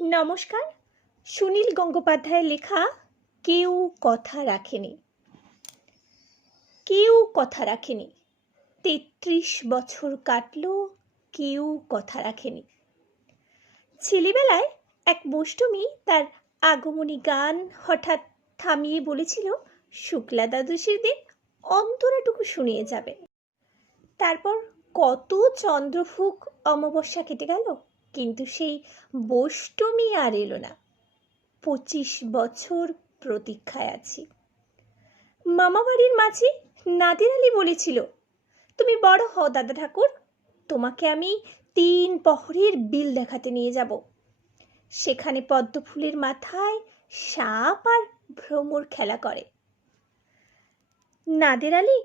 নমস্কার। সুনীল গঙ্গোপাধ্যায়ের লেখা কেউ কথা রাখেনি। কেউ কথা রাখেনি। ৩৩ বছর কাটলো, কেউ কথা রাখেনি। ছেলেবেলায় এক বষ্টমী তার আগমনী গান হঠাৎ থামিয়ে বলেছিল, শুক্লা দ্বাদশীর দিন অন্তরাটুকু শুনিয়ে যাবে। তারপর কত চন্দ্রভুক অমাবস্যা কেটে গেল, কিন্তু সেই বষ্টমী আর এলো না। ২৫ বছর প্রতীক্ষায় আছি। মামাবাড়ির মাঝি নাদির আলী বলেছিল, তুমি বড় হও দাদা ঠাকুর, তোমাকে আমি ৩ প্রহরের বিল দেখাতে নিয়ে যাব। সেখানে পদ্মফুলের মাথায় সাপ আর ভ্রমর খেলা করে। নাদির আলী,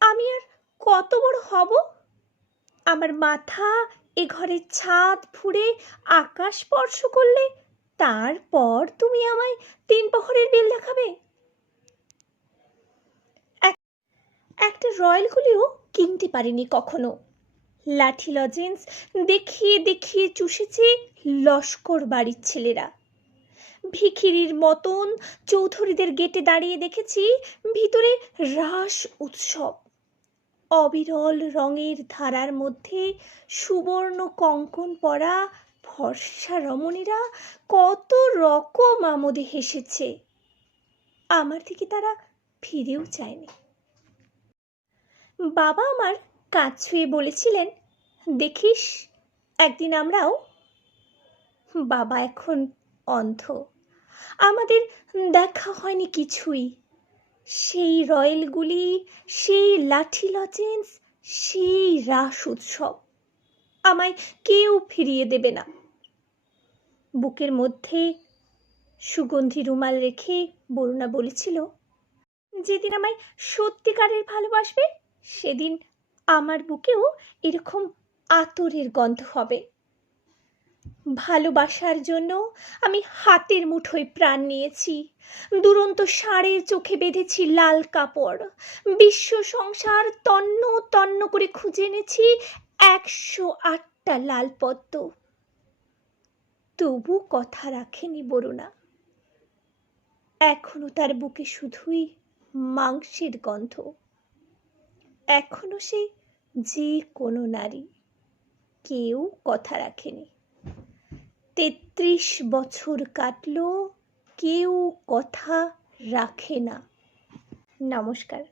আমি আর কত বড় হব? আমার মাথা এ ঘরের ছাদ ফুঁড়ে আকাশ স্পর্শ করলে তারপর তুমি আমায় ৩ প্রহরের বিল দেখাবে? একটা রয়্যাল গুলিও কিনতে পারিনি কখনো। লাঠি লজেন্স দেখিয়ে দেখিয়ে চুষেছে লস্কর বাড়ির ছেলেরা। ভিখিরির মতন চৌধুরীদের গেটে দাঁড়িয়ে দেখেছি ভিতরে রাস উৎসব। অবিরল রঙের ধারার মধ্যে সুবর্ণ কঙ্কন পরা ফর্সা রমণীরা কত রকম আমোদে হেসেছে। আমার দিকে তারা ফিরেও চায়নি। বাবা আমার কাজ ছুঁয়ে বলেছিলেন, দেখিস একদিন আমরাও। বাবা এখন অন্ধ, আমাদের দেখা হয়নি কিছুই। সেই রয়্যালগুলি, সেই লাঠি লজেন্স, সেই রাস উৎসব আমায় কেউ ফিরিয়ে দেবে না। বুকের মধ্যে সুগন্ধি রুমাল রেখে বরুণা বলেছিল, যেদিন আমায় সত্যিকারের ভালোবাসবে সেদিন আমার বুকেও এরকম আতরের গন্ধ হবে। ভালোবাসার জন্য আমি হাতের মুঠোয় প্রাণ নিয়েছি। দুরন্ত ষাঁড়ের চোখে বেঁধেছি লাল কাপড়। বিশ্ব সংসার তন্ন তন্ন করে খুঁজে এনেছি ১০৮টা লাল পদ্ম। তবু কথা রাখেনি বরুণা। এখনো তার বুকে শুধুই মাংসের গন্ধ। এখনো সে যে কোনো নারী, কেউ কথা রাখেনি। ৩৩ বছর কাটলো, কেউ কথা রাখে না। নমস্কার।